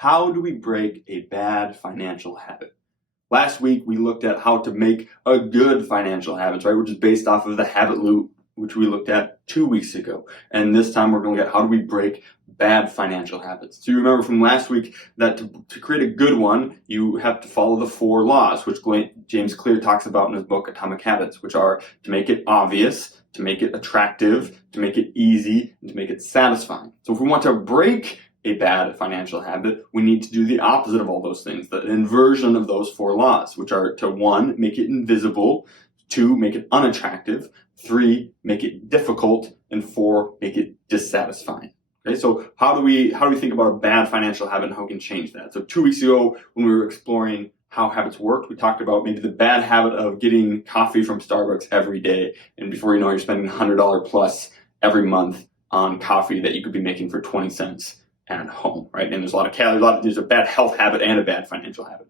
How do we break a bad financial habit? Last week, we looked at how to make a good financial habit, right? Which is based off of the habit loop, which we looked at 2 weeks ago. And this time we're going to look at how do we break bad financial habits. So you remember from last week that to create a good one, you have to follow the 4 laws, which James Clear talks about in his book, Atomic Habits, which are to make it obvious, to make it attractive, to make it easy, and to make it satisfying. So if we want to break a bad financial habit, we need to do the opposite of all those things, the inversion of those 4 laws, which are to 1, make it invisible, 2, make it unattractive, 3, make it difficult, and 4, make it dissatisfying. Okay, so how do we think about a bad financial habit and how we can change that? So 2 weeks ago, when we were exploring how habits worked, we talked about maybe the bad habit of getting coffee from Starbucks every day, and before you know it, you're spending $100 plus every month on coffee that you could be making for 20 cents at home, right? And there's a lot of calories, there's a bad health habit and a bad financial habit.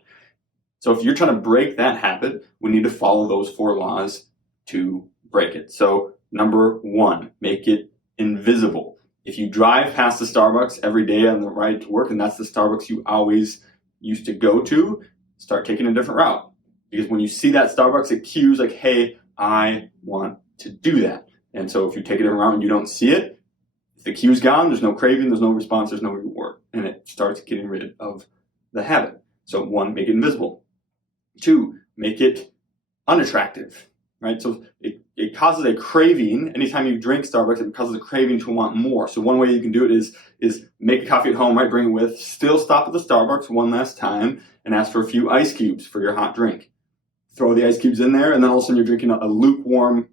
So if you're trying to break that habit, we need to follow those 4 laws to break it. So number 1, make it invisible. If you drive past the Starbucks every day on the ride to work, and that's the Starbucks you always used to go to, start taking a different route. Because when you see that Starbucks, it cues like, hey, I want to do that. And so if you take a different route and you don't see it, if the cue's gone, there's no craving, there's no response, there's no reward. And it starts getting rid of the habit. So 1, make it invisible. 2, make it unattractive, right? So it causes a craving. Anytime you drink Starbucks, it causes a craving to want more. So one way you can do it is make a coffee at home, right? Bring it with, still stop at the Starbucks one last time and ask for a few ice cubes for your hot drink. Throw the ice cubes in there, and then all of a sudden you're drinking a lukewarm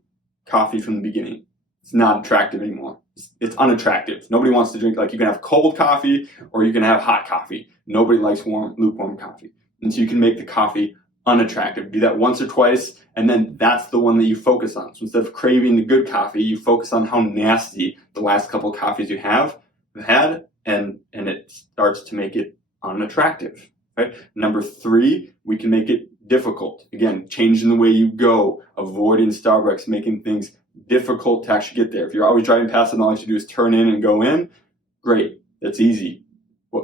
coffee from the beginning. It's not attractive anymore. It's unattractive. Nobody wants to drink, like you can have cold coffee or you can have hot coffee. Nobody likes lukewarm coffee. And so you can make the coffee unattractive. Do that once or twice, and then that's the one that you focus on. So instead of craving the good coffee, you focus on how nasty the last couple of coffees you have had, and it starts to make it unattractive. Right? Number 3, we can make it difficult. Again, changing the way you go, avoiding Starbucks, making things difficult to actually get there. If you're always driving past and all you have to do is turn in and go in, great, that's easy.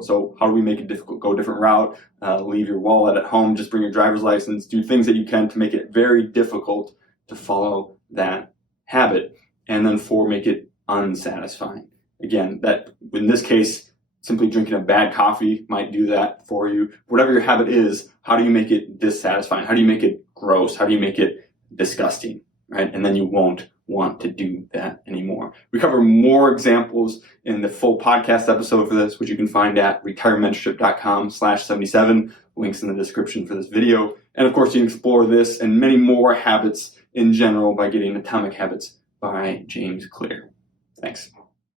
So how do we make it difficult? Go a different route, leave your wallet at home, just bring your driver's license, do things that you can to make it very difficult to follow that habit. And then 4, make it unsatisfying. Again, that in this case, simply drinking a bad coffee might do that for you. Whatever your habit is, how do you make it dissatisfying? How do you make it gross? How do you make it disgusting? Right? And then you won't want to do that anymore. We cover more examples in the full podcast episode for this, which you can find at retirementship.com/77. Links in the description for this video. And of course, you can explore this and many more habits in general by getting Atomic Habits by James Clear. Thanks.